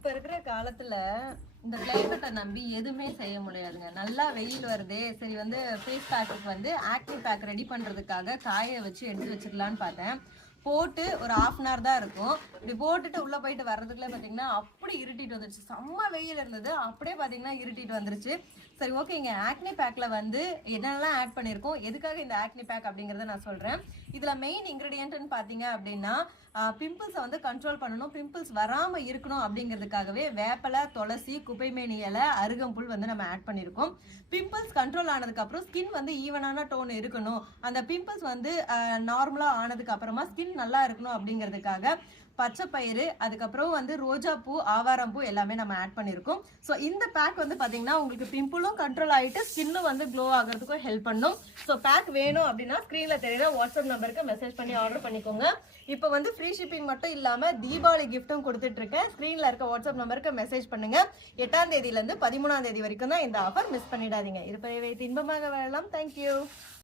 இப்ப இருக்கிற காலத்துல இந்த கிளைமேட்டை நம்பி எதுவுமே செய்ய முடியாதுங்க. நல்லா வெயில் வருது, சரி வந்து ஃபேஸ் பேக்குக்கு வந்து ஆக்டிவ் பேக் ரெடி பண்றதுக்காக காய வச்சு எடுத்து வச்சிடலான்னு பார்த்தேன். போட்டு ஒரு 1/2 அன் ஹவர் தான் இருக்கும். இப்படி போட்டுட்டு உள்ள போயிட்டு வர்றதுக்குள்ள பாத்தீங்கன்னா அப்படி இருட்டிட்டு வந்துருச்சு. செம்ம வெயில் இருந்தது, அப்படியே பாத்தீங்கன்னா இருட்டிட்டு வந்துருச்சு. சரி ஓகேங்க, ஆக்னி பேக்ல வந்து என்னெல்லாம் ஆட் பண்ணியிருக்கோம், எதுக்காக இந்த ஆக்னி பேக் அப்படிங்கறத நான் சொல்றேன். இதுல மெயின் இன்கிரீடியன்ட்னு பாத்தீங்க அப்படின்னா பிம்பிள்ஸை வந்து கண்ட்ரோல் பண்ணணும், பிம்பிள்ஸ் வராம இருக்கணும் அப்படிங்கிறதுக்காகவே வேப்பலை, துளசி, குப்பைமேனி இலை, அருகம்புல் வந்து நம்ம ஆட் பண்ணியிருக்கோம். பிம்பிள்ஸ் கண்ட்ரோல் ஆனதுக்கு அப்புறம் ஸ்கின் வந்து ஈவனான டோன் இருக்கணும், அந்த பிம்பிள்ஸ் வந்து நார்மலா ஆனதுக்கு அப்புறமா ஸ்கின் நல்லா இருக்கணும் அப்படிங்கிறதுக்காக பச்சை பயிறு, அதுக்கப்புறம் வந்து ரோஜா பூ, ஆவாரம் பூ எல்லாமே நம்ம ஆட் பண்ணியிருக்கோம். ஸோ இந்த பேக் வந்து பார்த்தீங்கன்னா உங்களுக்கு பிம்பிளும் கண்ட்ரோல் ஆகிட்டு ஸ்கின்னும் வந்து க்ளோ ஆகிறதுக்கும் ஹெல்ப் பண்ணும். ஸோ பேக் வேணும் அப்படின்னா ஸ்க்ரீனில் தெரியுற வாட்ஸ்அப் நம்பருக்கு மெசேஜ் பண்ணி ஆர்டர் பண்ணிக்கோங்க. இப்போ வந்து ஃப்ரீ ஷிப்பிங் மட்டும் இல்லாமல் தீபாவளி கிஃப்ட்டும் கொடுத்துட்டு இருக்கேன். ஸ்க்ரீனில் இருக்க வாட்ஸ்அப் நம்பருக்கு மெசேஜ் பண்ணுங்க. 8ஆம் தேதியிலேருந்து 13ஆம் தேதி வரைக்கும் தான் இந்த ஆஃபர், மிஸ் பண்ணிடாதீங்க. இருப்பதை வைத்து இன்பமாக வாழலாம். தேங்க்யூ.